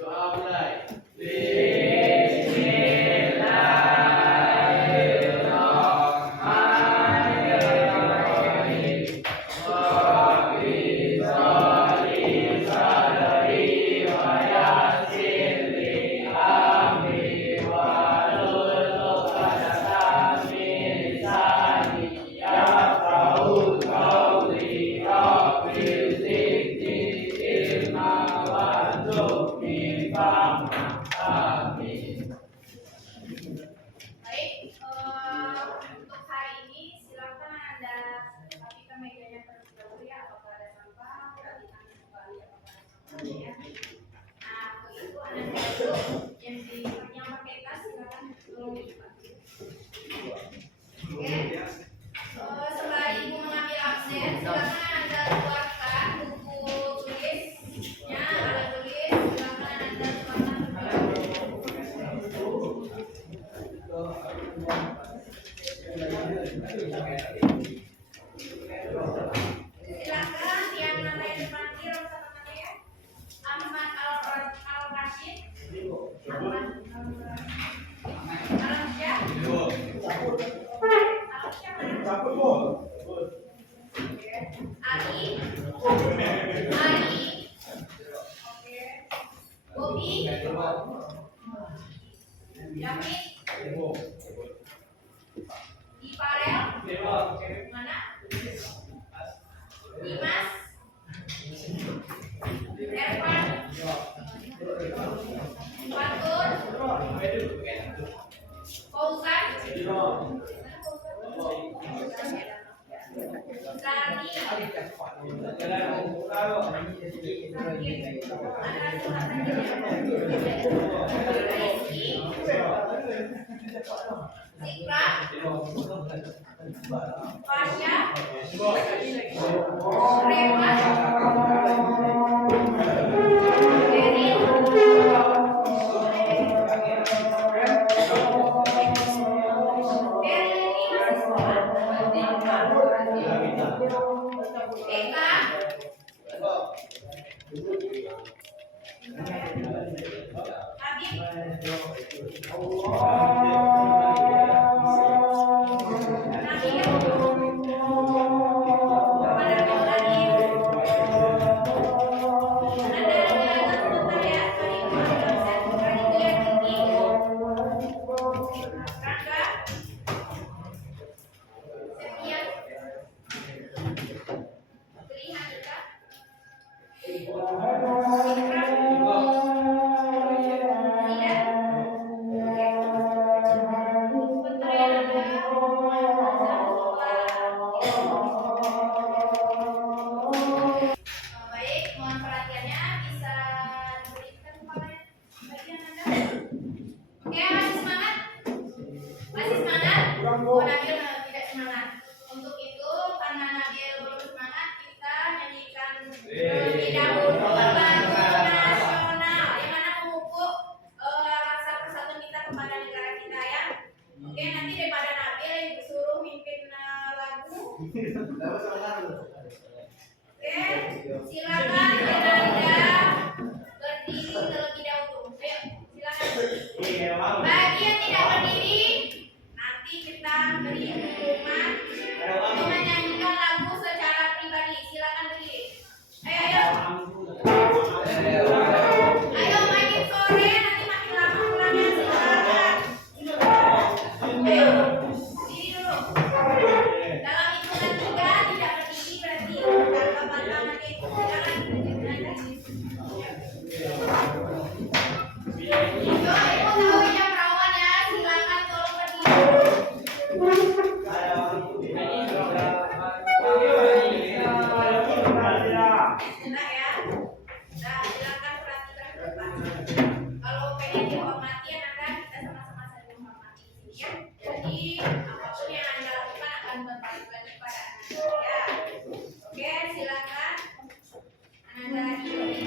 Doa mulai. Baik, untuk hari ini silakan Anda rapikan mejanya terlebih dahulu ya, apakah ada sampah, perhatikan kembali apakah ada sampahnya ya. Nah, begitu Anda duduk yang pakai tas silakan tolong dibuka. Oke. Sembari Ibu mengambil absen, silakan Anda keluarkan buku tulisnya, alat tulis, silakan Anda keluarkan terlebih dahulu. Silakan yang namanya dipanggil sama ya. Ahmad Al-Rashid. Ahmad Al-Rashid. Ali. Oke. Bobi. Yamit. Iparel. Mana? Dimas. Ervan. Fatur. Fauzan. Zikra, Fasya, Rema, Erin, ini masih sekolah. Eka, baik, mohon perhatiannya bisa diberikan kepada bagian Anda. Oke, masih semangat? Masih semangat? Oh, Nabil tidak semangat. Untuk itu, karena Nabil belum semangat, kita nyanyikan terlebih dahulu lagu nasional. Yang mana memupuk rasa persatuan kita kepada negara kita ya. Oke, nanti daripada Nabil yang disuruh mimpin lagu. Oke, silakan Anda berdiri terlebih dahulu. Ayo, silakan. Bagi yang tidak berdiri, nanti kita beri pengumuman untuk menyanyikan lagu secara pribadi. Silakan berdiri. Ayo. Ayo makin sore, nanti makin lama pulangnya. Silakan. Ayo, berdiri dulu. Dalam hitungan 3 tidak berdiri berarti tanpa bantuan nanti. Silakan. Ibu tahu jam perawan ya, silakan tolong berdiri. Enak ya. Nah, silakan perhatikan ke depan. Kalau pengen dihormati, Anda kita sama-sama saling menghormati di sini ya. Jadi apapun yang Anda lakukan akan berbalik lagi pada Anda ya. Oke, silakan. Anda ikuti.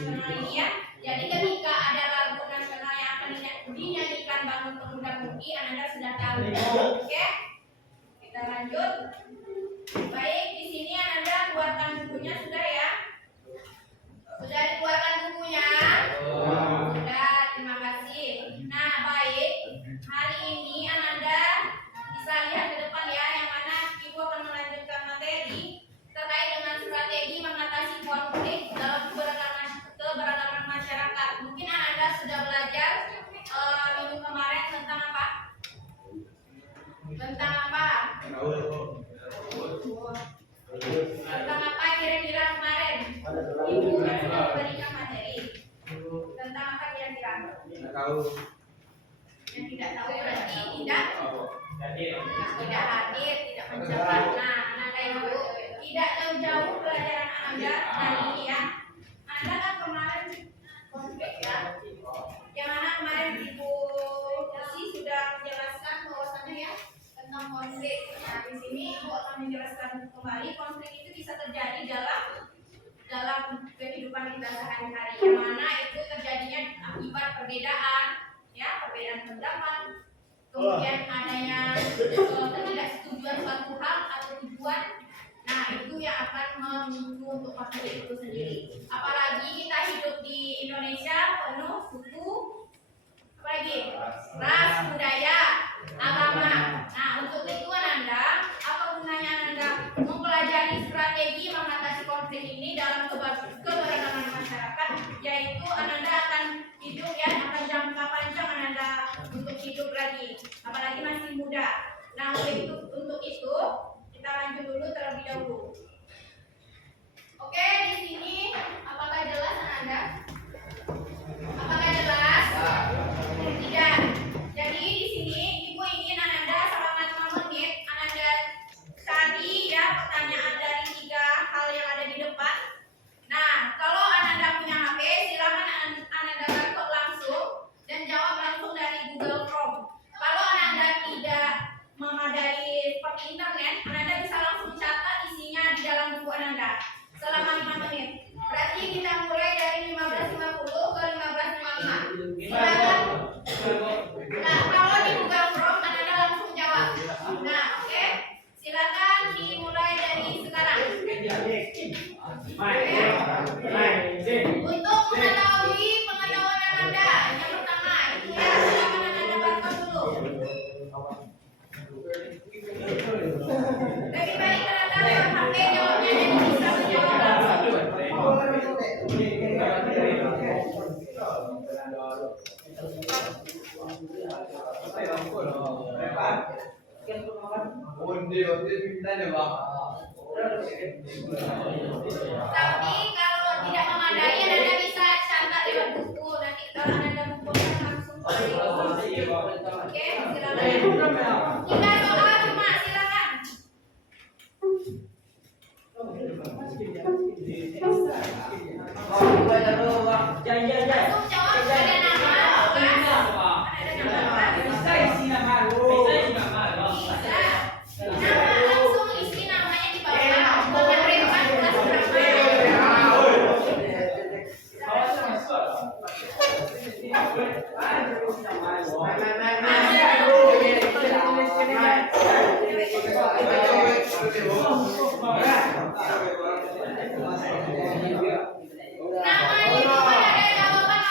nasional ini ya. Jadi ketika ada lagu nasional yang akan dinyanyikan Bangun Pemuda Mudi, Ananda sudah tahu. Oke? Kita lanjut. Baik, di sini Ananda keluarkan bukunya sudah ya? Sudah dikeluarkan bukunya? Sudah, terima kasih. Nah, baik. Hari ini Ananda bisa lihat ke depan ya, yang mana Ibu akan melanjutkan materi terkait dengan strategi mengatasi konflik dalam keberagaman masyarakat. Mungkin Ananda sudah belajar minggu kemarin tentang apa? Tentang apa? Tentang apa kira-kira kemarin? Ibu kan sudah memberikan materi. Tentang apa kira-kira? Yang tidak tahu berarti tidak hadir, tidak menjawab. Nah, Ananda Ibu tidak jauh-jauh pelajaran Ananda dari ini ya. Ananda kan kemarin konflik ya. Yang mana kemarin Ibu Yosi sudah menjelaskan bahwasannya ya tentang konflik. Nah, di sini Ibu akan menjelaskan kembali konflik itu bisa terjadi dalam kehidupan kita sehari-hari. Yang mana itu terjadinya akibat perbedaan, ya, perbedaan pendapat, kemudian adanya ketidaksetujuan suatu hal atau tujuan. Nah, itu yang akan memicu untuk konflik itu sendiri. Apalagi kita hidup di Indonesia penuh suku, apalagi ras, budaya, agama. Nah, untuk itu Ananda, apa gunanya Ananda mempelajari strategi mengatasi konflik ini dalam keberagaman masyarakat, yaitu Ananda akan hidup ya, akan jangka panjang Ananda untuk hidup lagi, apalagi masih muda. Nah, untuk itu kita lanjut dulu terlebih dahulu. Oke, di sini apakah jelas Ananda? Apakah jelas? Tidak. Jadi di sini Ibu ingin Ananda selama 5 menit Ananda cari ya pertanyaan dari 3 hal yang ada di depan. Nah, kalau Ananda punya HP, silakan Ananda ketik langsung dan jawab langsung dari Google Chrome. Kalau Ananda tidak memadai seperti internet, Ananda bisa langsung catat isinya di dalam buku Ananda selama 5 menit. Berarti kita mulai dari 15.50 ke 15.55. Silakan. Nah, kalau di Google Chrome Ananda langsung jawab. Nah, oke. Silakan dimulai dari sekarang. Untuk mengetahui pengetahuan Ananda, yang pertama itu ya, silakan Ananda baca dulu. Lebih baik Ananda lewat HP jawabnya, jadi bisa menjawab langsung. Tapi kalau tidak memadai Ananda bisa catat lewat buku. Nanti kalau Ananda membuatnya langsung cari. Oke, silakan. Kita doa cuma silakan. Langsung jawab ada nama, ada nama. Bisa isi nama langsung isi namanya di bawah. Menerima kelas nama itu kan ada jawaban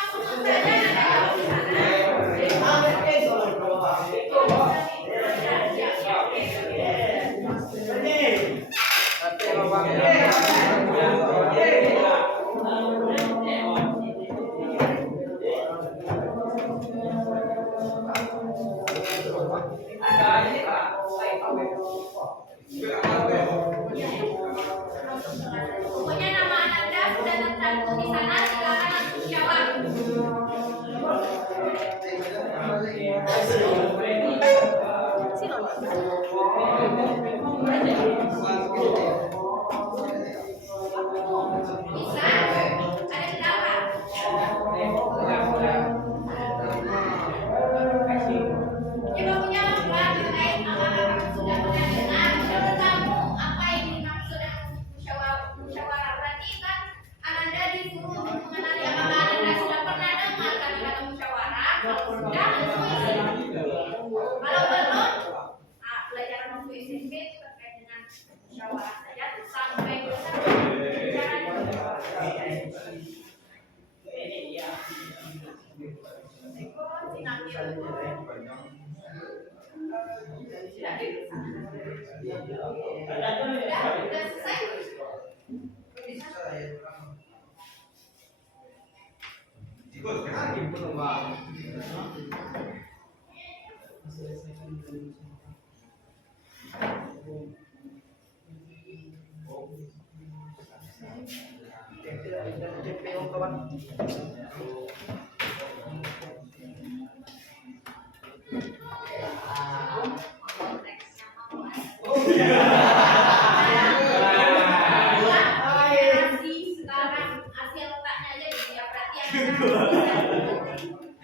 Sekarang hasil letaknya aja gitu ya, perhatian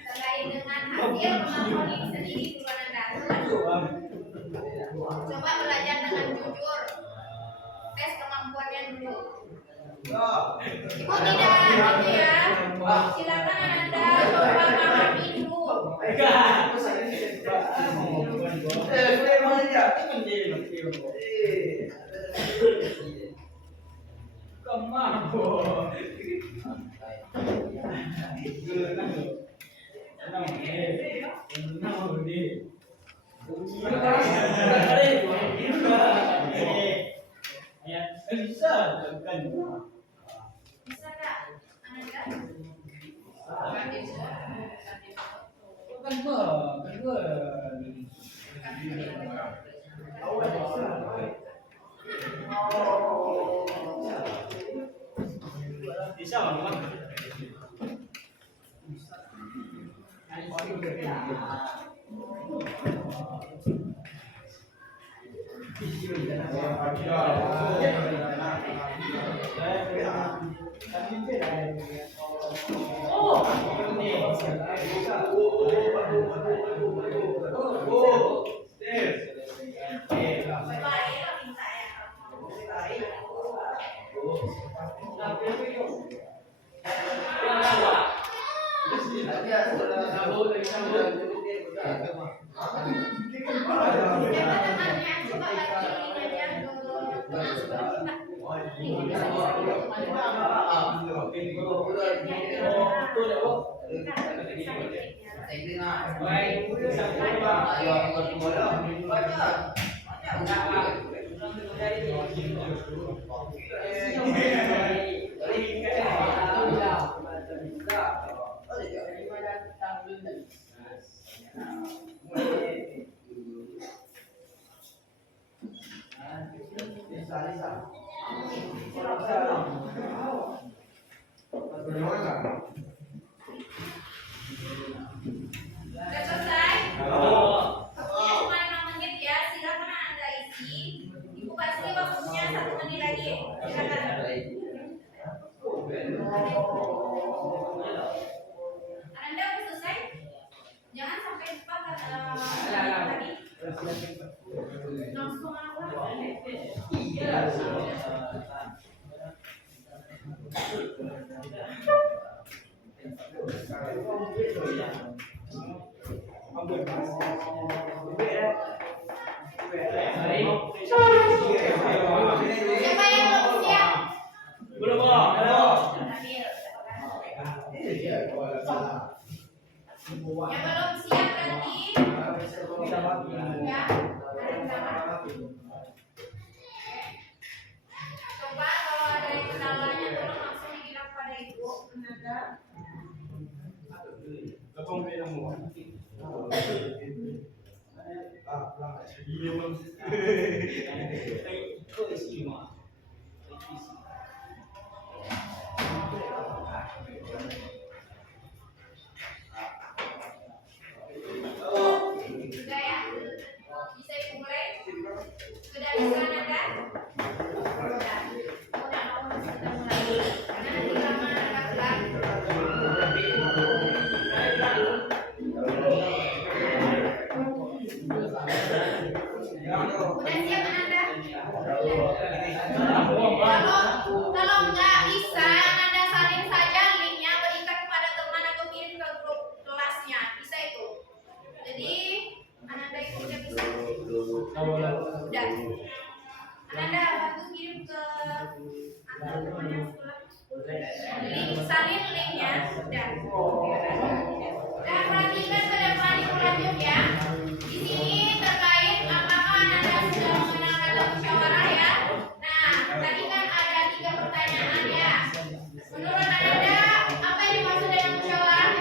terkait dengan hasil kemampuan diri sendiri duluan Anda. Coba belajar dengan jujur, tes kemampuannya dulu. Ibu tidak gitu ya, silakan Anda coba pahami dulu. Bisa nggak Bisa memang. Sudah selesai? Waktunya cuma 5 menit ya, silakan Anda isi. Ibu kasih waktunya 1 menit lagi. Silakan. Anda udah selesai? Jangan sampai lupa tadi. Langsung siapa yang belum siap? Belum, halo. Yang belum siap berarti ya, ada kendala. Coba kalau ada yang kendalanya tolong langsung dibilang pada ibu tenaga. Sudah ya? Bisa dimulai? Sudah bisa Anda? Sudah. Udah mau kita mulai. Karena nanti lama akan kelar. Udah siap Anda? Kalau nggak bisa, Anda salin saja linknya, berikan kepada teman atau kirim ke grup kelasnya. Bisa itu. Jadi Ananda itu udah bisa. Udah. Ananda bantu kirim ke antar teman yang sekolah. Salin linknya. Udah. Dan perhatikan ke depan ibu lanjut ya. Di sini terkait apakah Ananda sudah mengenal kata musyawarah ya. Nah, tadi kan ada 3 pertanyaan ya. Menurut Ananda, apa yang dimaksud dengan musyawarah?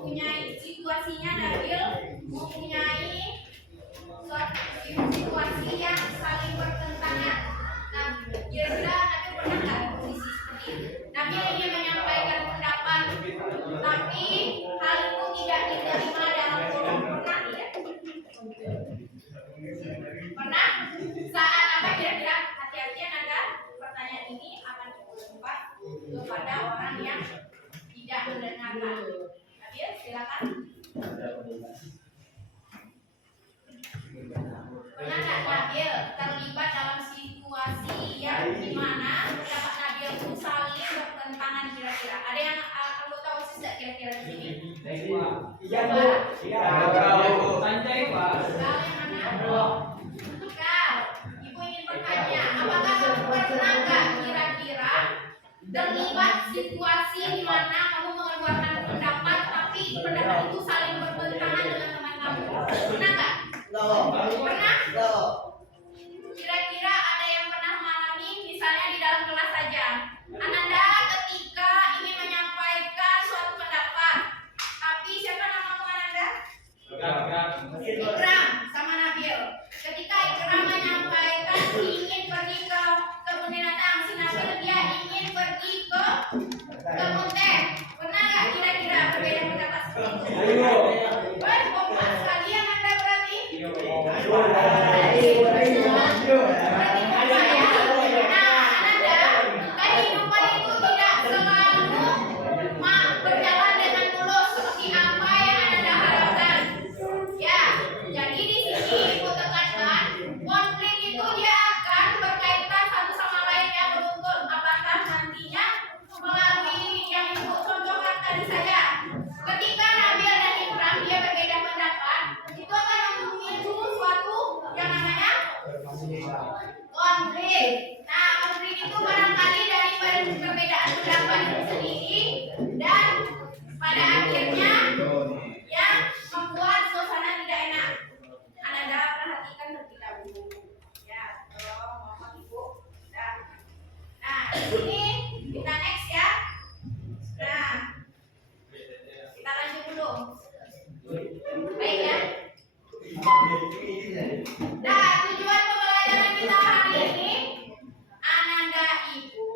mempunyai situasinya Nabil mempunyai suatu situasi yang saling bertentangan. Nah, kira-kira Nabil pernah nggak di posisi seperti ini? Nabil ingin menyampaikan pendapat, tapi hal itu tidak diterima dalam forum. Pernah tidak? Pernah? Saat apa kira-kira? Hati-hati Anda, pertanyaan ini akan dibuat kepada orang yang tidak mendengarkan. Nabil, silakan. Pernah nggak Nabil terlibat dalam situasi yang dimana pendapat Nabil itu saling bertentangan kira-kira? Ada yang anggota OSIS nggak kira-kira di sini? Iya, Bu. Iya. Sanjay, Pak. Kau yang mana? Kau. Ibu ingin bertanya, apakah kamu pernah nggak kira-kira terlibat situasi di mana kamu mengeluarkan pendapat tapi pendapat itu saling bertentangan dengan teman kamu? Pernah nggak? Pernah? Kira-kira ada yang pernah mengalami misalnya di dalam kelas saja. Ananda ketika ingin menyampaikan suatu pendapat, tapi siapa namamu Ananda? Ikram sama Nabil. Ketika Ikram menyampaikan ingin pergi ke kebun binatang, si Nabil dia ingin pergi ke kebun teh. Pernah nggak kira-kira berbeda pendapat seperti itu? Baik, kompak sekali yang Anda berarti. Kehidupan itu tidak selalu berjalan dengan mulus seperti apa yang Anda harapkan. Ya, jadi di sini Ibu tekankan, konflik itu dia akan berkaitan satu sama lain yang beruntun. Apakah nantinya melalui yang Ibu contohkan tadi saja? Ketika Nabil dan Ikram dia berbeda pendapat, itu akan memicu suatu yang namanya konflik. Nah, konflik itu barangkali dari perbedaan pendapat itu sendiri dan pada akhirnya yang membuat suasana tidak enak. Anda perhatikan terlebih dahulu. Ya, tolong mohon Ibu. Nah, ini kita next ya. Nah, kita lanjut dulu. Baik ya. Nah, tujuan pembelajaran kita hari ini, Ananda Ibu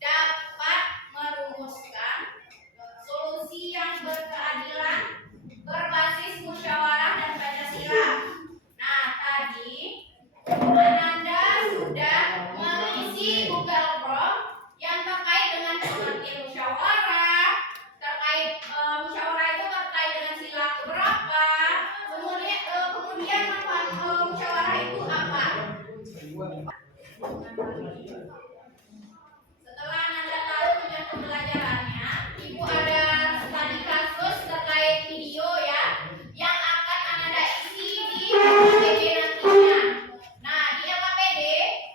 dapat merumuskan solusi yang berkeadilan berbasis musyawarah dan Pancasila. Nah, tadi Ananda sudah mengisi Google Form yang terkait dengan pengertian musyawarah, terkait musyawarah itu terkait dengan sila keberapa, kemudian manfaat musyawarah itu apa. Setelah Ananda tahu tujuan pembelajarannya, Ibu ada studi kasus terkait video ya yang akan Ananda isi di LKPD nantinya. Nah, di LKPD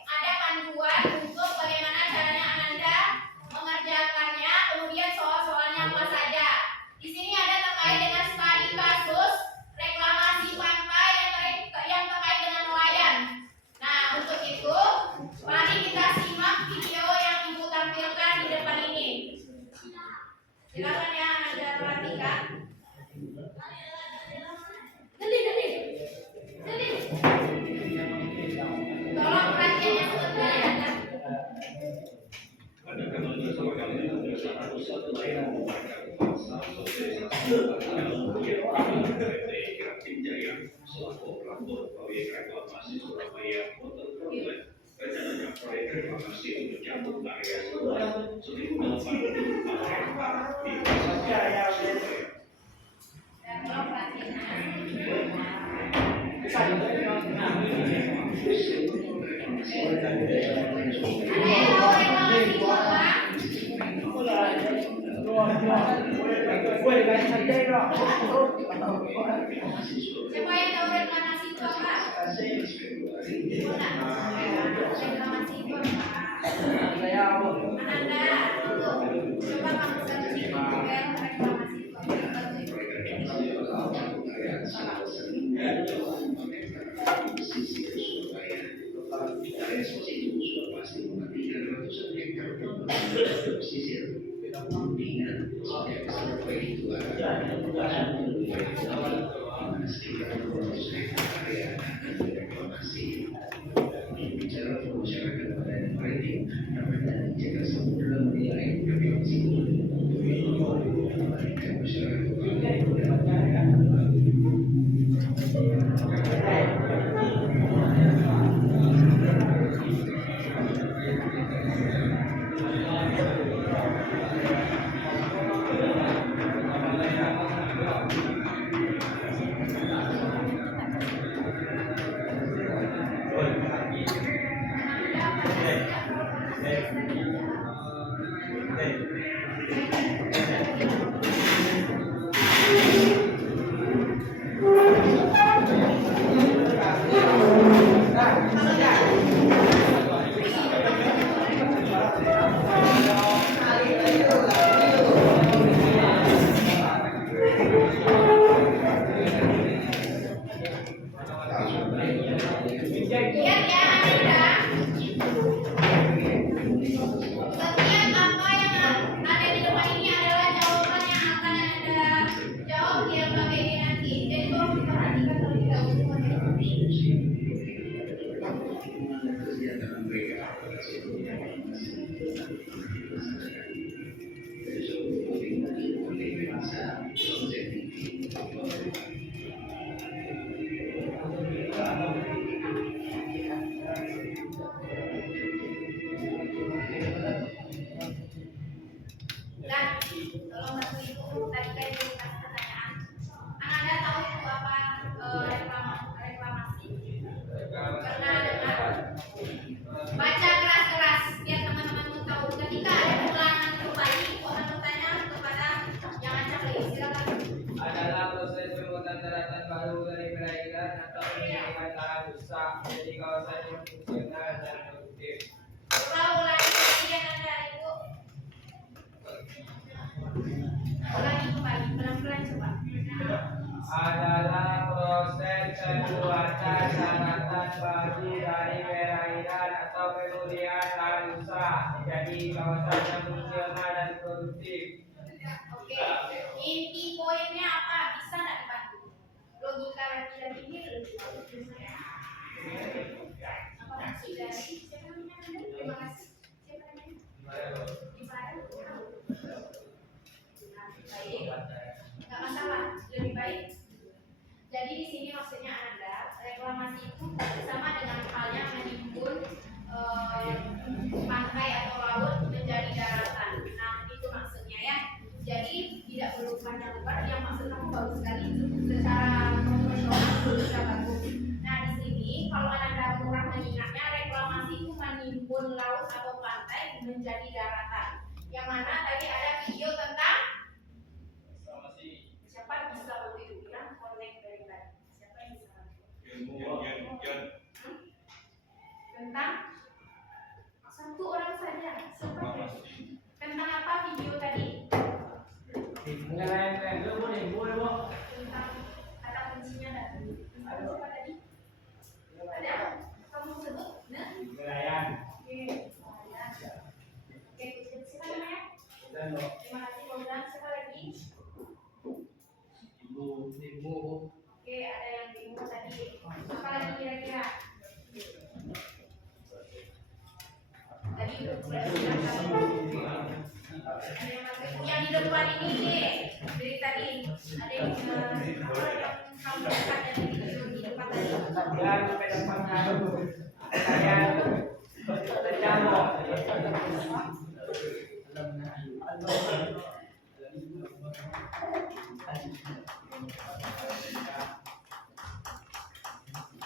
ada panduan untuk bagaimana caranya Ananda mengerjakannya, kemudian soal-soalnya apa saja. Di sini ada terkait dengan studi kasus reklamasi pantai yang terkait dengan nelayan. Nah, untuk itu mari kita simak video yang Ibu tampilkan di depan ini. Silakan ya Anda perhatikan. Tolong perhatiannya sebentar ya Anda. Dan tolong Siapa yang tahu reklamasi itu apa? Reklamasi itu apa? Ananda, coba kamu searching Google reklamasi itu apa? Lihat ya Anda. Setiap apa yang ada di depan ini adalah jawaban yang akan Anda jawab di KBG nanti. Jadi tolong diperhatikan terlebih dahulu. Nah, tolong bantu ibu tadi kan ibu kasih pertanyaan. Anda tahu itu apa reklamasi? Pernah dengar? Baca keras-keras biar teman-teman tahu. Ketika ada ulangan kembali, orang bertanya kepada yang acak lagi. Silakan. Adalah proses pembuatan daratan baru dari perairan atau penyediaan lahan rusak menjadi kawasan yang fungsional dan produktif. Ulangi kemudian Anda ibu. Ulangi kembali pelan-pelan coba. Adalah proses pembuatan daratan baru dari perairan atau penyediaan lahan rusak menjadi kawasan yang fungsional dan produktif. Oke, inti poinnya apa? Bisa nggak dibantu? Logika lagi dan ini lebih bagus. Apa maksud dari? Siapa namanya Anda? Terima kasih. Siapa namanya? Ibarat. Baik, nggak masalah. Lebih baik. Jadi di sini maksudnya Anda reklamasi itu sama dengan halnya menimbun pantai atau laut menjadi daratan. Nah itu maksudnya ya. Jadi tidak perlu panjang lebar. Yang maksud kamu bagus sekali. Secara profesional bisa bagus. Nah di sini kalau Anda kurang mengingatnya reklamasi itu menimbun laut atau pantai menjadi daratan. Yang mana tadi ada video tentang siapa bisa bantu itu bilang connect dari tadi. Siapa yang bisa bantu? Tentang satu orang saja. Siapa yang? Tentang apa video tadi? Tentang kata kuncinya tadi. Ada siapa tadi? Ada? Kamu sebut? Nah? Oke. Oke, siapa namanya? Terima kasih Bang. Siapa lagi? Oke, ada yang bingung tadi. Apa lagi kira-kira? Tadi udah sudah yang di depan ini deh. Dari tadi ada yang apa yang kamu lihat dari video di depan tadi.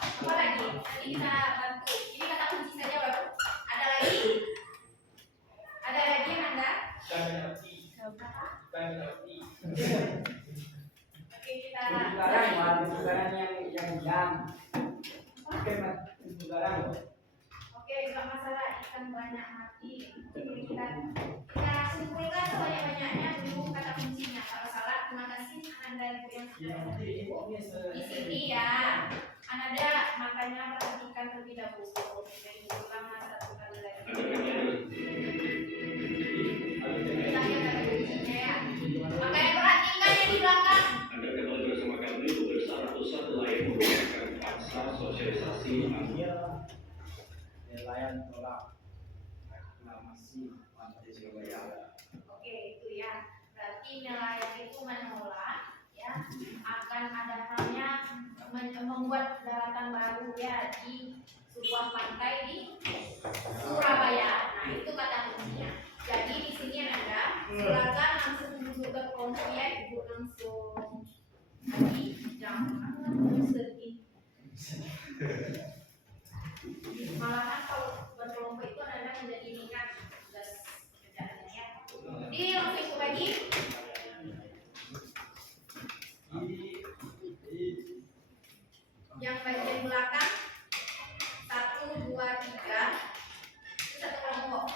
Apa lagi? Nanti kita bantu. Ini kata kunci saja baru. Ada lagi? Ada lagi yang Anda? Oke, kita Oke, nggak masalah ikan banyak mati. Oke, kita simpulkan sebanyak-banyaknya dulu kata kuncinya. Kalau salah, terima kasih Anda yang sudah di sini ya. Anda makanya perhatikan terlebih dahulu. Dan ulang satu kali lagi. Makanya kata kuncinya ya. Makanya perhatikan yang di Nelayan tolak reklamasi Pantai Surabaya. Oke, itu ya. Berarti nelayan itu menolak ya akan ada halnya membuat daratan baru ya di sebuah pantai di Surabaya. Nah, itu kata kuncinya. Jadi di sini ada silakan langsung duduk ke kelompok ya, Ibu langsung lagi jangan sedih. Malahan kalau berkelompok itu anda menjadi ingat tugas kerjaannya ya. Jadi langsung ikut lagi. Yang bagian belakang 1, 2, 3 itu satu kelompok.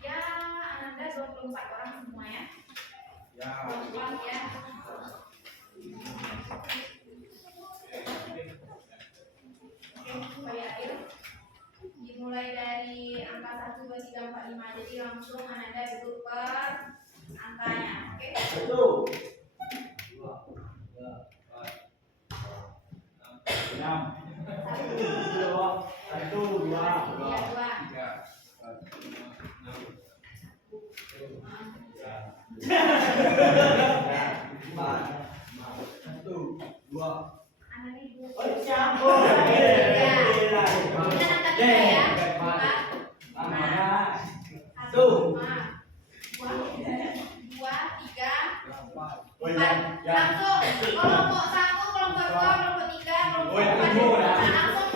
Ya, Anda 24 orang semua ya. Kelompok ya. Oke, supaya adil. Dimulai dari angka 1, 2, 3, 4, 5. Jadi langsung Anda duduk per angkanya. Oke. 6 1 2 Langsung kelompok 1, kelompok 2, kelompok 3, kelompok 4 langsung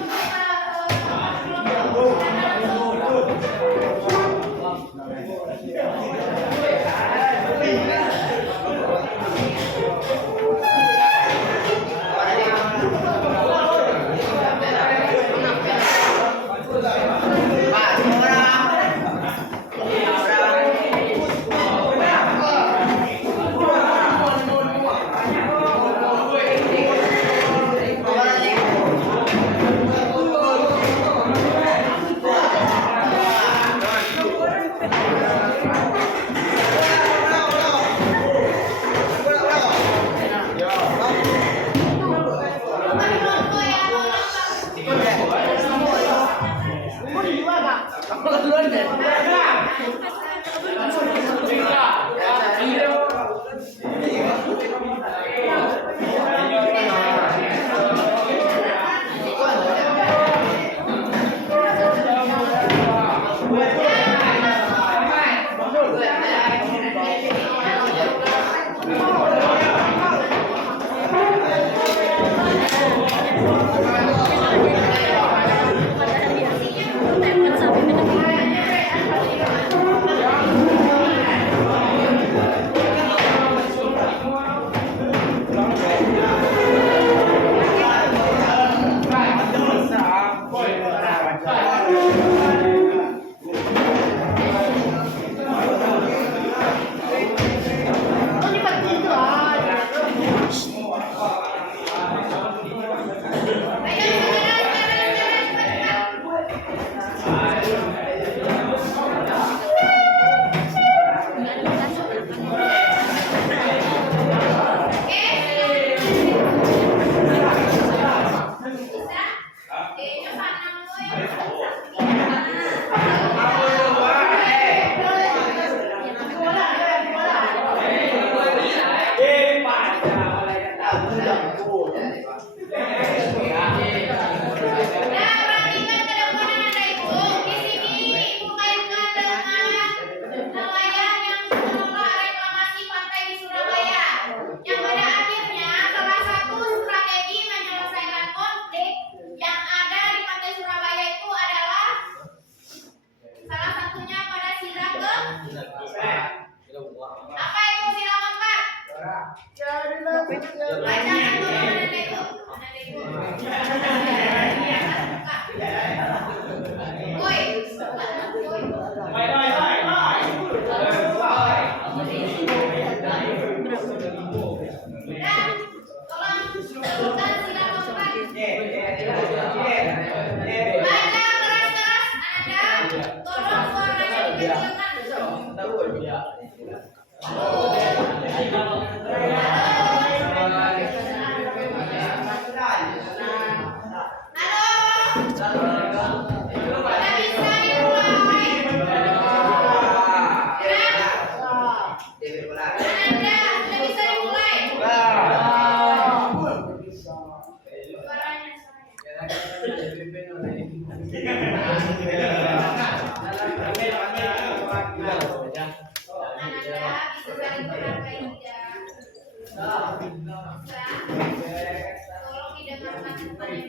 Tolong didengarkan depannya.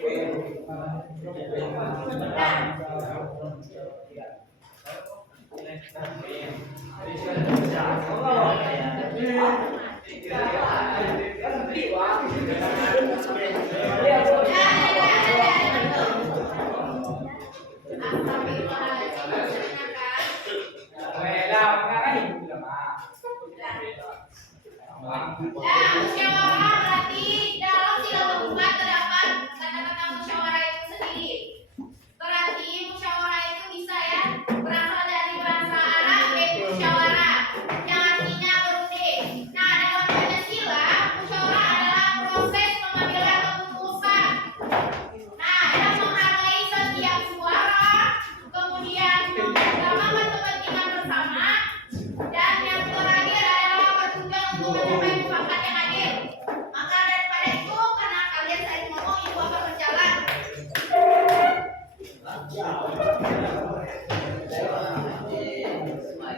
Musyawarah berarti dalam sila keempat terdapat kata-kata musyawarah itu sendiri. Berarti musyawarah itu bisa ya berasal dari bahasa Arab yaitu musyawarah yang artinya berunding. Nah, dalam Pancasila musyawarah adalah proses pengambilan keputusan. Nah, yang menghargai setiap suara, kemudian mengutamakan kepentingan bersama, dan yang terakhir adalah bertujuan untuk mencapai mufakat yang adil. Maka daripada itu, karena kalian sering ngomong, ibu akan berjalan.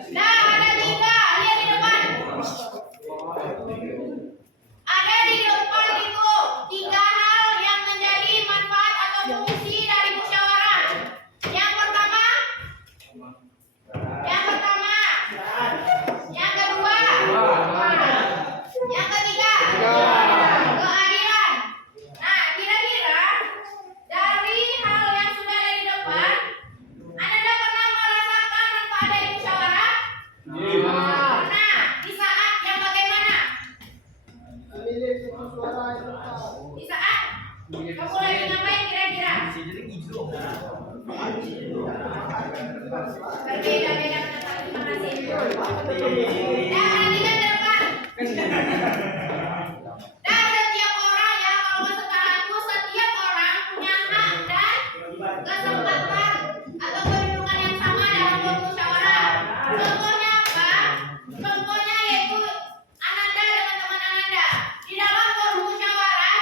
Nah, ada tiga, lihat di depan. Ada di depan itu tiga hal yang menjadi manfaat atau fungsi dari musyawarah. Yang pertama, yang kedua, yang ketiga, keadilan. Nah, kira-kira dari hal yang sudah ada di depan, Anda pernah merasakan manfaat dari musyawarah? Pernah. Di saat yang bagaimana? Di saat kamu lagi ngapain kira-kira? Berbeda-beda pendapat. Terima kasih. Dan perhatikan depan. Dan setiap orang ya, kalau sekarang itu setiap orang punya hak dan kesempatan atau kedudukan yang sama dalam bermusyawarah. Contohnya apa? Contohnya yaitu Ananda dengan teman Ananda di dalam bermusyawarah.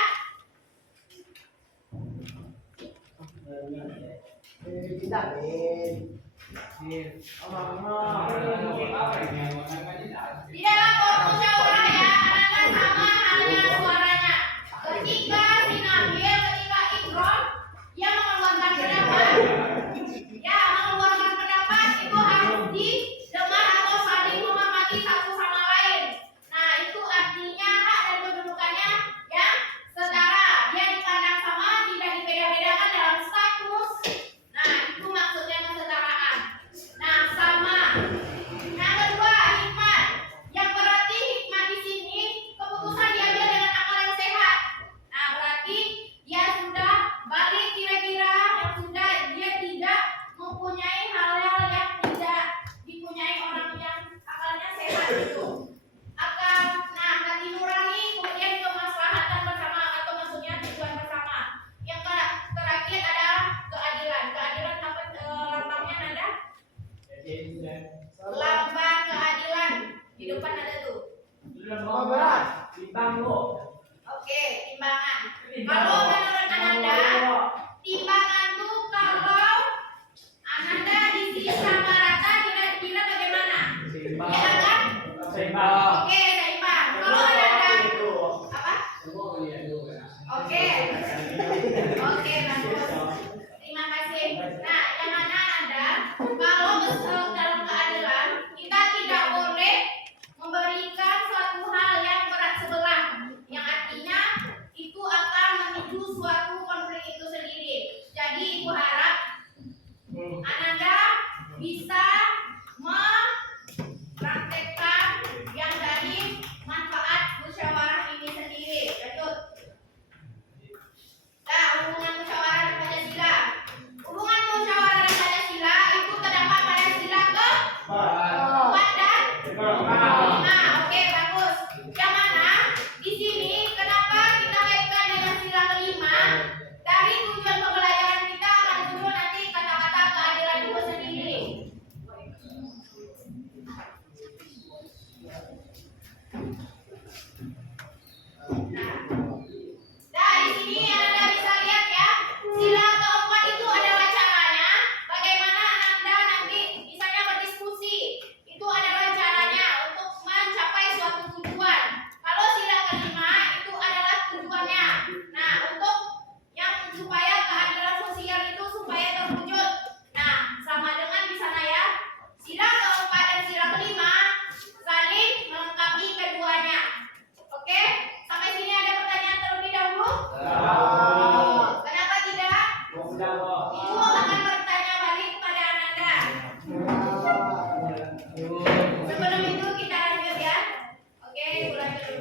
Di dalam bermusyawarah ya, Ananda sama halnya suaranya. Ketika si Nabil, ketika Ikron, dia mengeluarkan pendapat, itu harus didengar atau saling menghormati satu sama lain. Nah, itu artinya hak dan kedudukannya yang setara. Dia dipandang sama, tidak dibeda-bedakan dalam status. Nah, itu maksudnya kesetaraan. Nah, sama. Nah, kedua, hikmat. Yang berarti hikmat di sini keputusan diambil dengan akal yang sehat. Nah, berarti dia sudah balik kira-kira yang sudah dia tidak mempunyai hal-hal yang tidak dipunyai orang yang akalnya sehat itu. Akal, nah hati nurani, kemudian kemaslahatan bersama atau maksudnya tujuan bersama. Yang terakhir adalah keadilan. Keadilan apa lambangnya Nanda? Lambang keadilan di depan ada tuh. Oke, timbangan. Kalau menurut Ananda, timbangan tuh kalau Ananda diisi sama rata kira-kira bagaimana? Ya kan? Oke, seimbang. Kalau Ananda apa? Oke. Oke, bagus. Terima kasih. Nah, yang mana Anda kalau dalam keadilan kita tidak boleh memberikan suatu hal yang berat sebelah, yang artinya itu akan memicu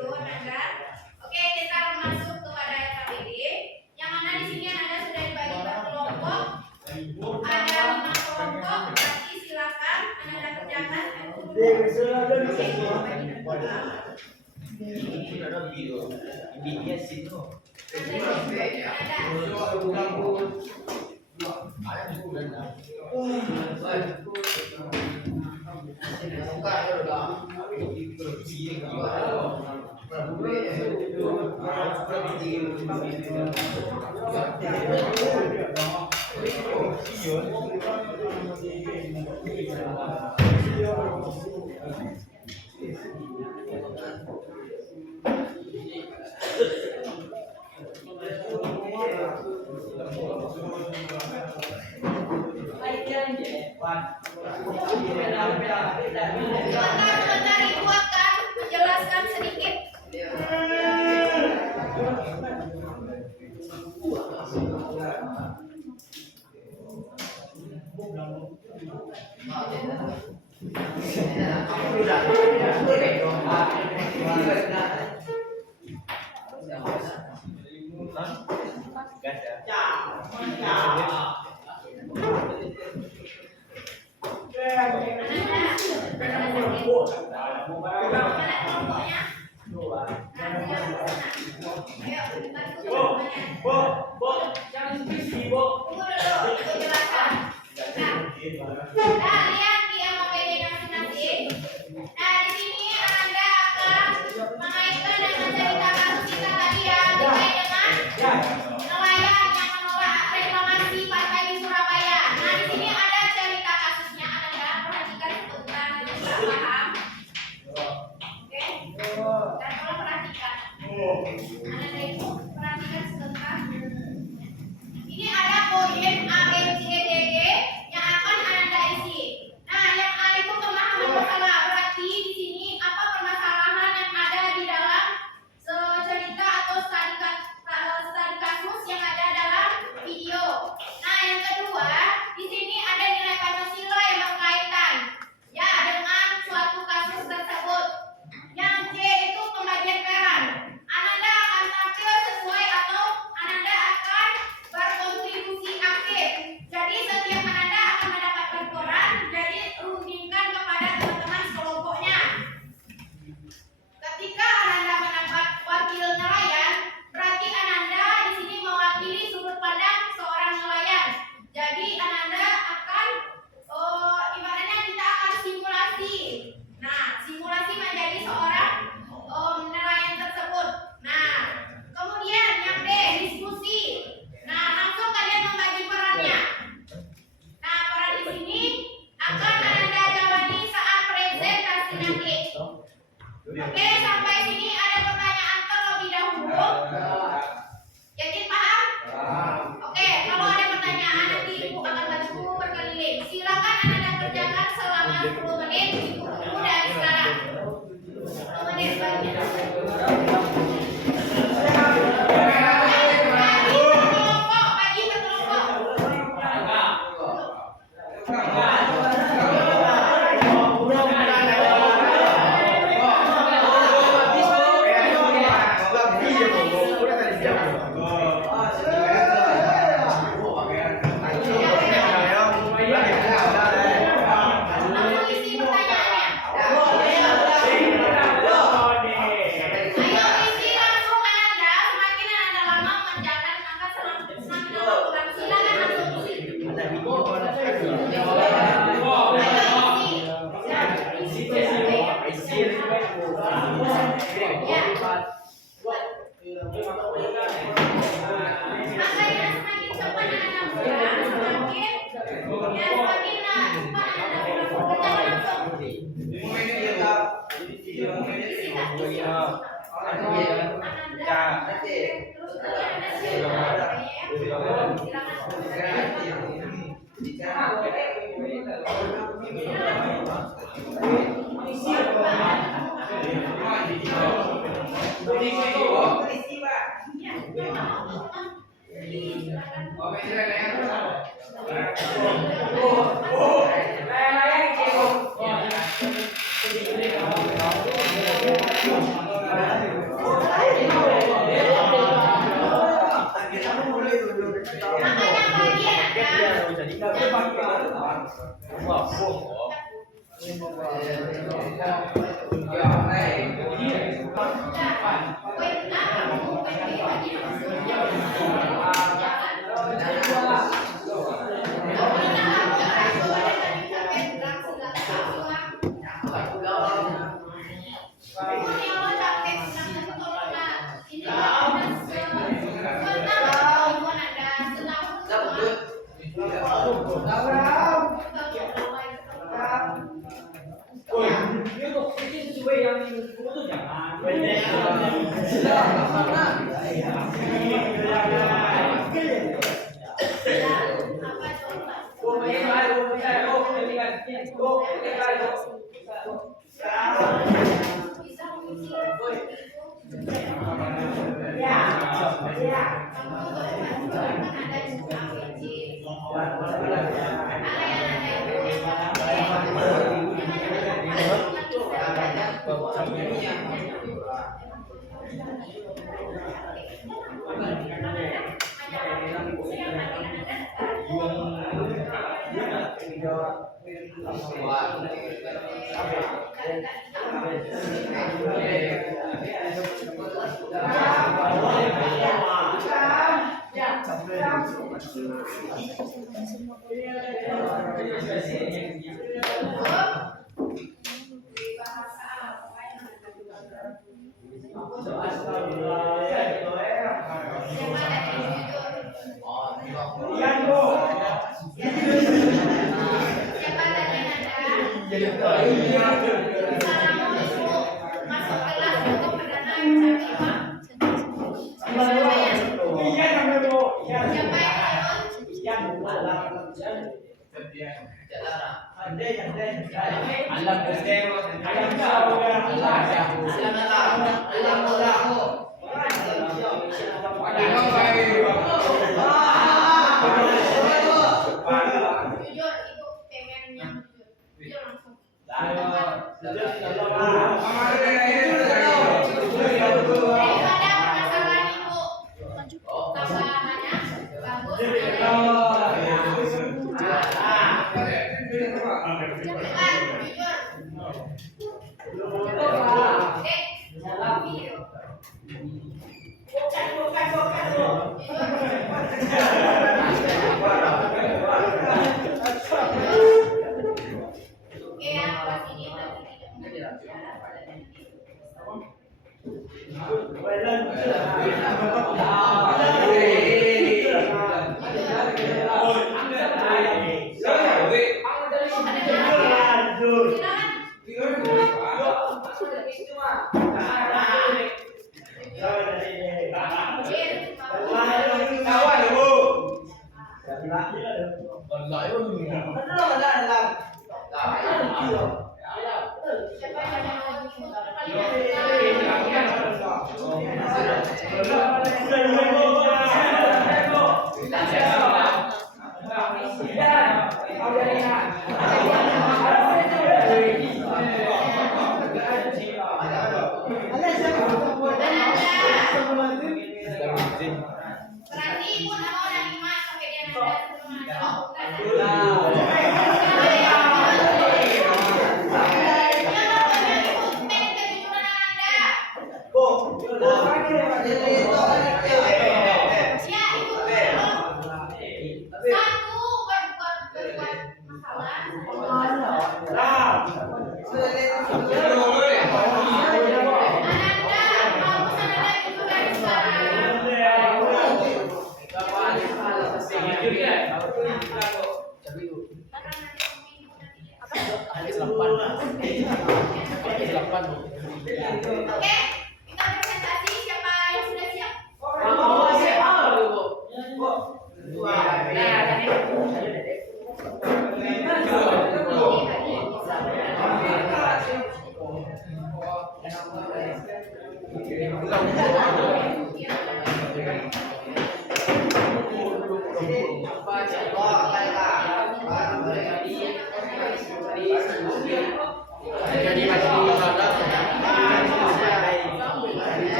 dulu Ananda. Oke, kita masuk kepada LKPD. Yang mana di sini Ananda sudah dibagi berkelompok. Ada 5 kelompok. Berarti silakan Ananda kerjakan. Sebentar Ibu akan menjelaskan sedikit. Lihat di MOPD masing-masing. Nah, di sini Anda akan mengaitkan dengan cerita kasus kita tadi ya, terkait dengan nelayan yang menolak reklamasi pantai di Surabaya. Nah, di sini ada cerita kasusnya. Anda perhatikan sebentar, bisa paham? Oke? Dan kalau perhatikan, Anda itu perhatikan sebentar. Ini ada poin A, B, C, D, E yang akan Anda isi. Nah, yang A itu pemahaman masalah. Berarti di sini apa permasalahan yang ada di dalam cerita atau studi kasus yang ada dalam video. Nah, yang kedua, di sini ada nilai Pancasila yang berkaitan ya dengan suatu kasus tersebut. Yang C itu pembagian peran. Ananda akan tampil sesuai atau Ananda akan berkontribusi aktif. Jadi setiap Ananda akan mendapatkan peran, jadi rundingkan kepada teman-teman sekelompoknya. Ketika Ananda mendapat wakil nelayan, berarti Ananda di sini mewakili sudut pandang seorang nelayan. Jadi Ananda akan ibaratnya kita akan simulasi. Nah, simulasi menjadi seorang nelayan tersebut. Nah, kemudian yang D, diskusi. Nah, langsung kalian membagi perannya. Nah, peran di sini akan Anda jalani saat presentasi nanti. Oke, sampai sini ada pertanyaan terlebih dahulu. Jadi paham? Oke, kalau ada pertanyaan nanti Ibu akan bantu berkeliling. Silakan Anda kerjakan selama 10 menit. Ibu tunggu dari sekarang. 10 menit banyak. Bagi berkelompok. Langsung isi pertanyaannya. Ayo isi langsung Ananda. Semakin Ananda lama menjalankan angka semakin lama kurang. Silakan langsung isi. Makanya semakin cepat Anda pulang, semakin cepat Anda pulang. Kerjakan langsung. Isi tak? Ananda. Terus tadi Anda silakan. Oh,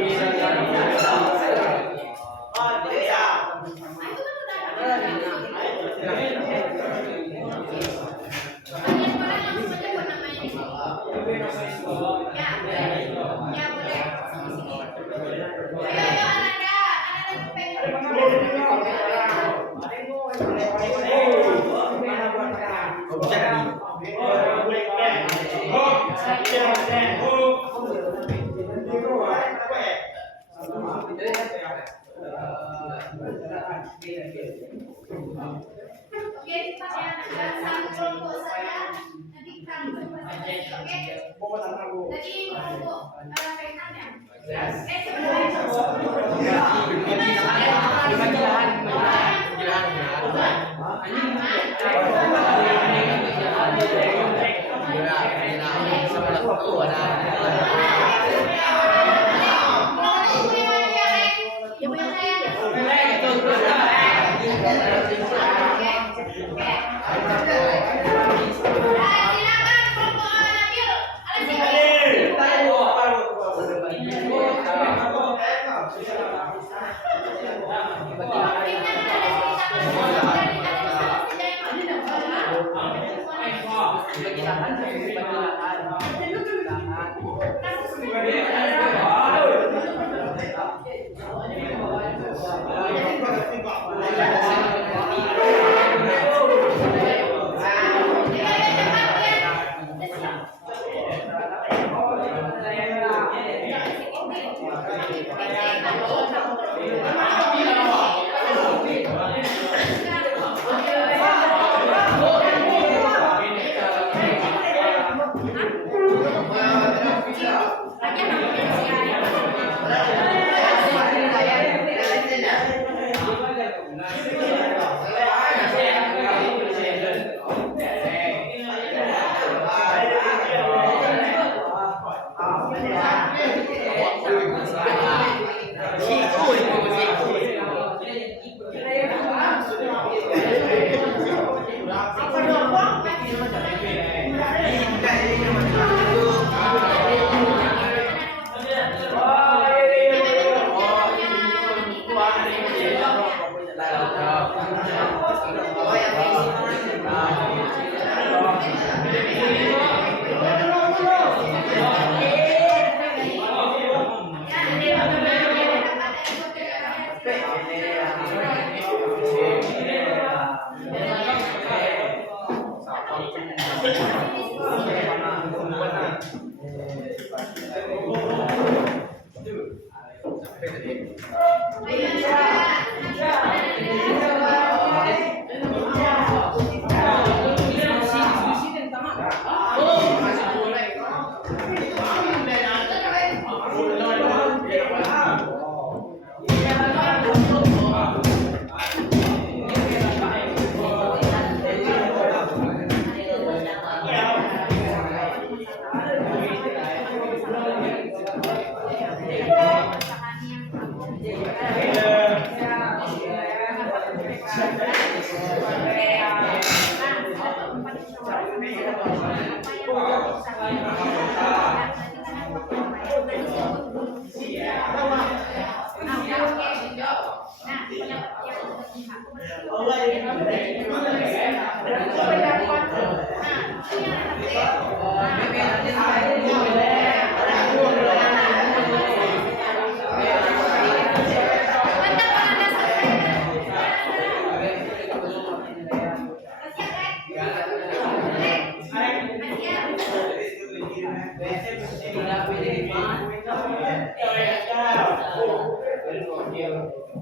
Bisa Oke, pakaian Anda satu kelompok saja. Nanti kami berpresentasi, oke? Tadi kelompok rekan ya?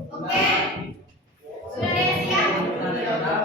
Oke, sudah ada yang siap?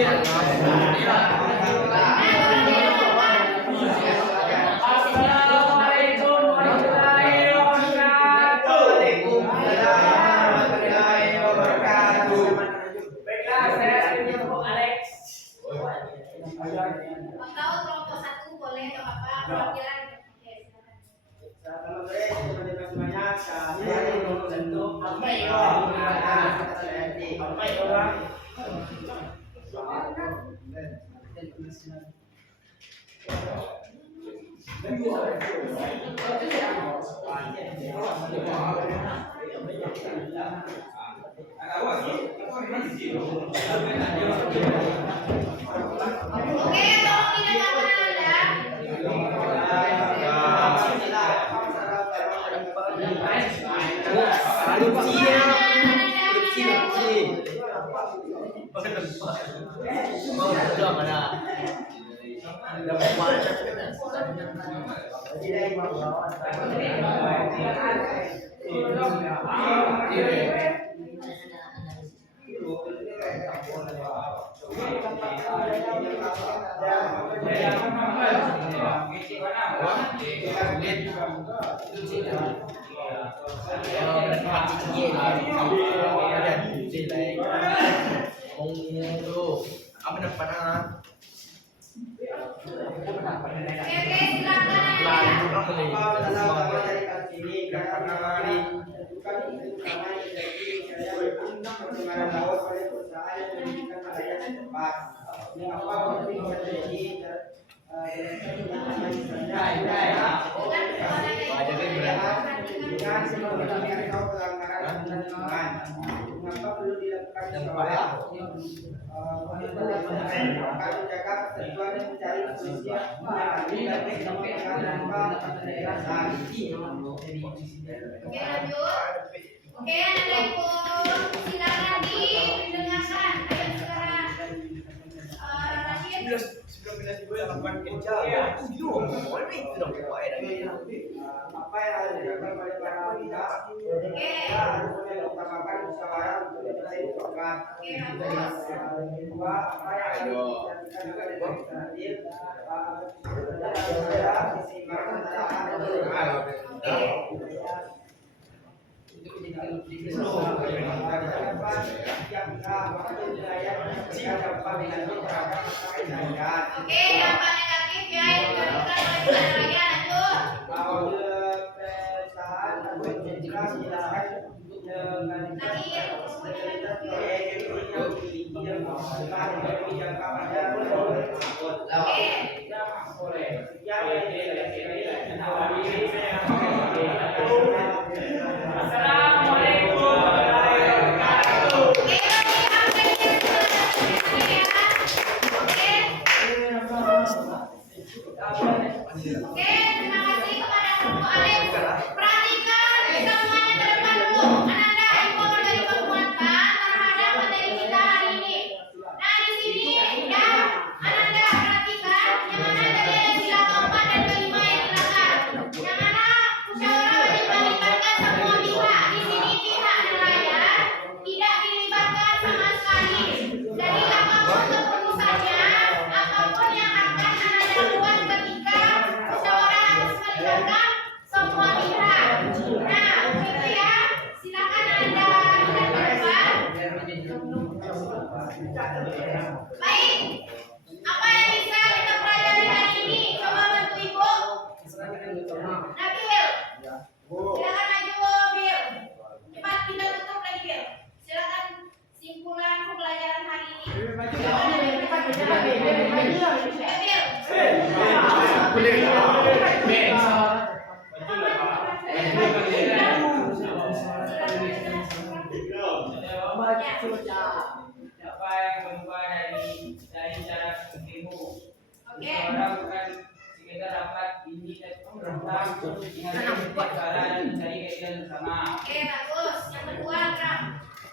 Assalamualaikum warahmatullahi wabarakatuh. Baiklah, saya Ibu Alex. Tahu kelompok satu boleh atau apa? Perwakilan. Oke, silakan. Selamat sore teman-teman semuanya. Kami untuk Oke, tolong tindakan Anda. Oke, silakan Anda. Mengapa perlu dilakukan musyawarah? Akan menjaga persatuan dan mencari solusi yang adil dan mengamankan tanpa kekerasan. Oke, lanjut. Oke, Anda ikut. Silakan didengarkan. Ayo sekarang. Rashid. Apa yang harus dilakukan oleh para pihak? Kita harus mengutamakan musyawarah untuk menyelesaikan. Oke, bagus. Kedua, apa yang harus dilakukan dengan adil? Ada keseimbangan antara hak dan kebenaran. Oke, dampak negatif ya yang diberikan oleh jalan raya. Lanjut. Assalamualaikum warahmatullahi wabarakatuh. Oke, terima kasih kepada Guru Alex. Perhatikan semuanya ke depan dulu. Ananda info dari penguatan terhadap materi kita hari ini. Nah, di sini ya, Ananda perhatikan yang mana tadi ada sila keempat dan kelima yang dilanggar. Yang mana musyawarah melibatkan semua pihak. Di sini pihak nelayan tidak dilibatkan sama sekali. Jadi apapun keputusannya, apapun yang akan Ananda buat ketika musyawarah harus melibatkan semua pihak. Nah, itu ya. Silakan Anda lihat ke depan. Baik. Apa yang bisa kita pelajari hari ini? Coba bantu Ibu. Nabil. Silakan maju, Bil. Cepat pindah tutup lagi, Bil. Silakan simpulan pembelajaran hari ini. Siapa yang berubah dari cara ilmu? Oke. Orang bukan sekedar dapat ini dan tentang dengan cara dan mencari keadilan bersama. Oke, bagus. Yang kedua, Kak.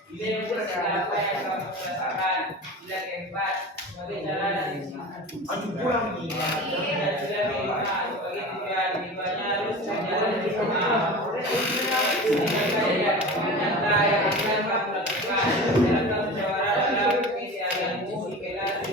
Ide yang bersama apa yang kamu rasakan. Sila keempat sebagai cara dan dan sila kelima sebagai tujuan. Kelimanya harus berjalan bersama. Dengan nyata yang akan kamu lakukan dalam musyawarah dalam kegiatanmu di kelas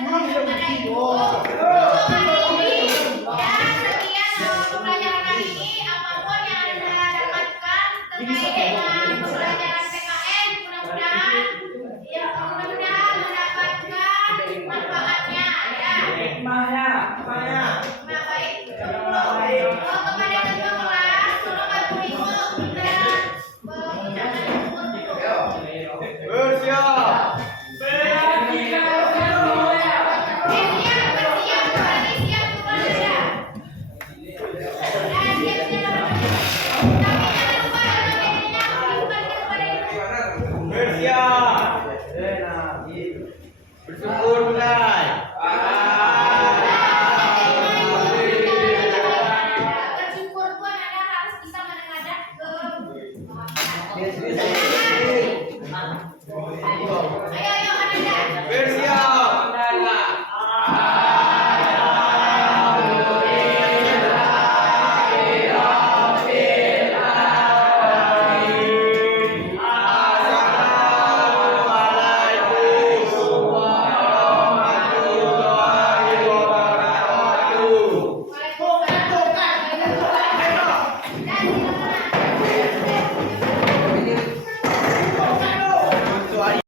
kepada ibu untuk hari ini dan sekian pembelajaran hari ini. Apapun yang anda dapatkan terkait dengan pembelajaran PKN, mudah-mudahan mendapatkan manfaatnya ya. Nah, baik. Kepada ketua kelas, tolong bantu ibu dan mengucapkan syukur dulu. Bersyukur, Bunda.